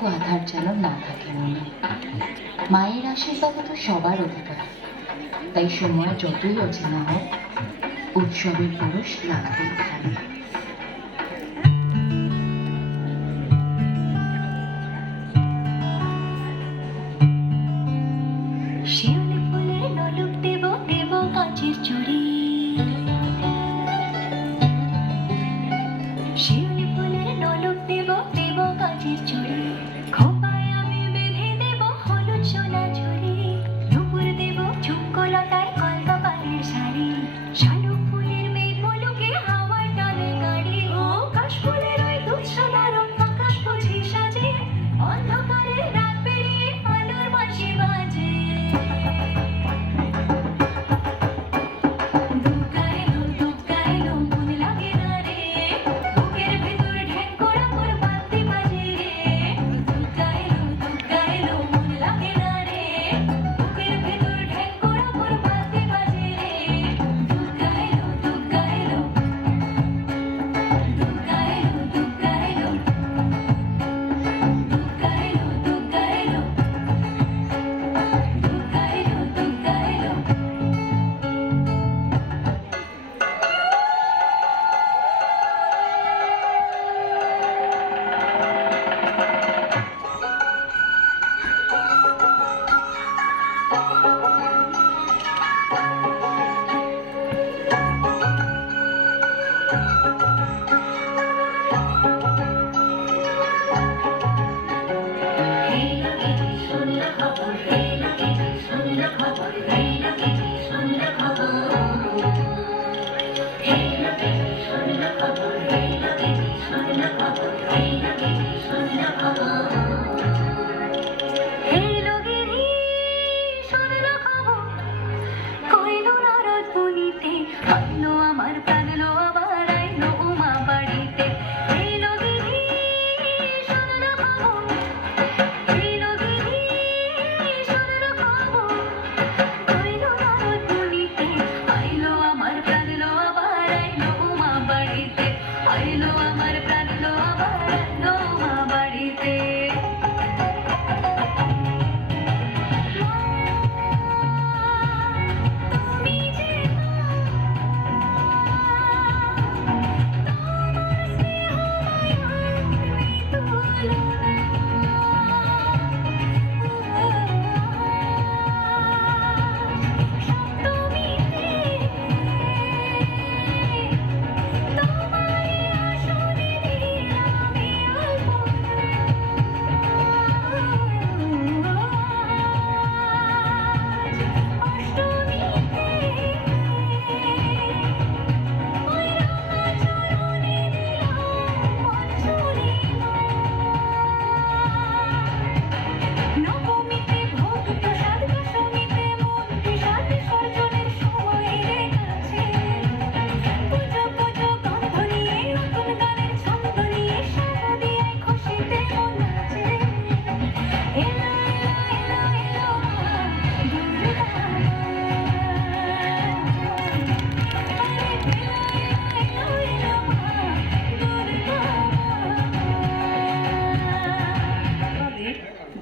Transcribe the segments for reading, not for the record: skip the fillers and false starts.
একটুকু আধার যেন না থাকে মনে। মায়ের আশীর্বাদ তো সবার অধিকার, তাই সময় যতই অচেনা হোক, উৎসবের পরশ লাগবে এখানে। শিউলি ফুলের নলুক দেব দেব কাঁচের চুড়ি, শিউলি ফুলের নলুক দেব দেব কাঁচের চুড়ি, খোপায় আমি বেঁধে দেব হলুদ সোনা ঝুড়ি, নুপুর দেব ঝুমকো লতায় কলকাপাড়ের শাড়ি, শালুক ফুলের মেঘ মুলুকে হাওয়ার টানে গাড়ি, ও কাশফুলের ওই দুধ সাদা রং আকাশ বুঝি সাজে, অন্ধকারের রাত পেরিয়ে আলোর বাঁশি বাজে। দুগাইলো মন লাগে না রে, বুকের ভেতর ঢ্যাং করা মোর বালতি বাজে রে। দুগাইলো মন লাগে না রে, বুকের ভেতর ঢ্যাং করা মোর বালতি বাজে রে। দুগাইলো দুগাইলো দুগাইলো আমার প্রাণলো আবার আইলো উমা বাড়িতে। এলো গিরি শুনলো খবর, এলো গিরি শুনলো খবর, কইলো নারদ মুনিতে। আইলো আমার প্রাণলো আবার আইলো উমা বাড়িতে, আইলো আমার প্রাণলো আবার আইলো উমা বাড়িতে।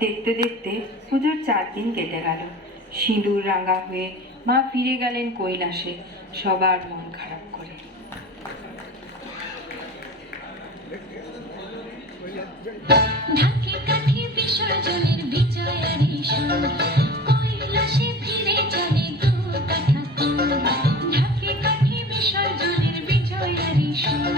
দেখতে দেখতে পুজোর 4 দিন কেটে গেল। সিঁদুর রাঙা হয়ে মা ফিরে গেলেন কৈলাসে, সবার মন খারাপ করে। ঢাকি কাঠি বিসর্জনের বিজয়ারি সুর, কৈলাসে ফিরে চলে দু কাঠা কুল। ঢাকি কাঠি বিসর্জনের বিজয়ারি সুর,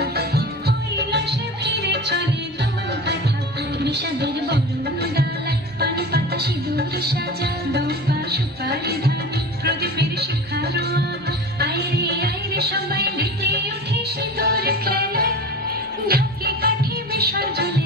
কৈলাসে ফিরে চলে দু কাঠা কুল। বিষাদের বরণ ডালায় পান পাতা সিঁদুর সাজা, দৌপা সুপারি ধান প্রদীপের শিখারো আলো। আইরে সবাই মেতে উঠে সিঁদুর খেলায়, ঢাকি কাঠি বিসর্জন